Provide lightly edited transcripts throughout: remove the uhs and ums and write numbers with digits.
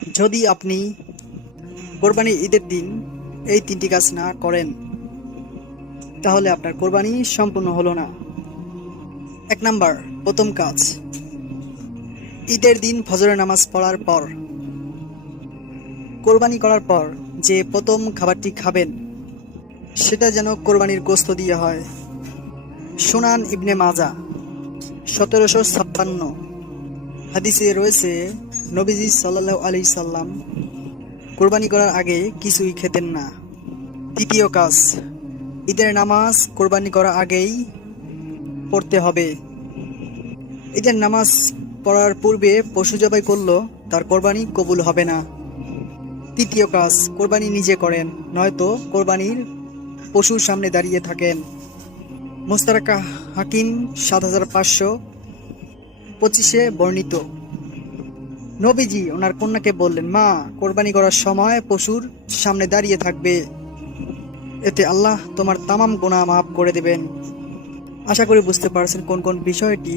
যদি আপনি কোরবানির ঈদের দিন এই তিনটি কাজ না করেন তাহলে আপনার কোরবানি সম্পূর্ণ হলো না। ১ নাম্বার, প্রথম কাজ, ঈদের দিন ফজরের নামাজ পড়ার পর, কোরবানি করার পর যে প্রথম খাবারটি খাবেন সেটা যেন কোরবানির গোশত দিয়ে হয়। সুনান ইবনে মাজা ১৭৫৬ হাদিসে রয়েছে, নবীজি সাল্লাল্লাহু আলাইহি সাল্লাম কোরবানি করার আগে কিছুই খেতেন না। দ্বিতীয় কাজ, ঈদের নামাজ কোরবানি করার আগেই পড়তে হবে। ঈদের নামাজ পড়ার পূর্বে পশু জবাই করলেও তার কোরবানি কবুল হবে না। তৃতীয় কাজ, কোরবানি নিজে করেন, নয়তো কোরবানির পশুর সামনে দাঁড়িয়ে থাকেন। মুস্তারাকা হাকিম ৭৫২৫ বর্ণিত, নবীজি ওনার কন্যাকে বললেন, মা, কোরবানি করার সময় পশুর সামনে দাঁড়িয়ে থাকবে, এতে আল্লাহ তোমার তামাম গুনাহ মাফ করে দেবেন। আশা করি বুঝতে পারছেন কোন কোন বিষয়টি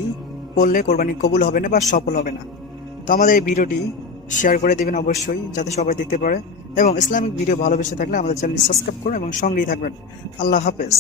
করলে কোরবানি কবুল হবে না বা সফল হবে না। তো আমাদের এই ভিডিওটি শেয়ার করে দেবেন অবশ্যই, যাতে সবাই দেখতে পারে, এবং ইসলামিক ভিডিও ভালোবেসে থাকলে আমাদের চ্যানেলটি সাবস্ক্রাইব করুন এবং সঙ্গেই থাকবেন। আল্লাহ হাফেজ।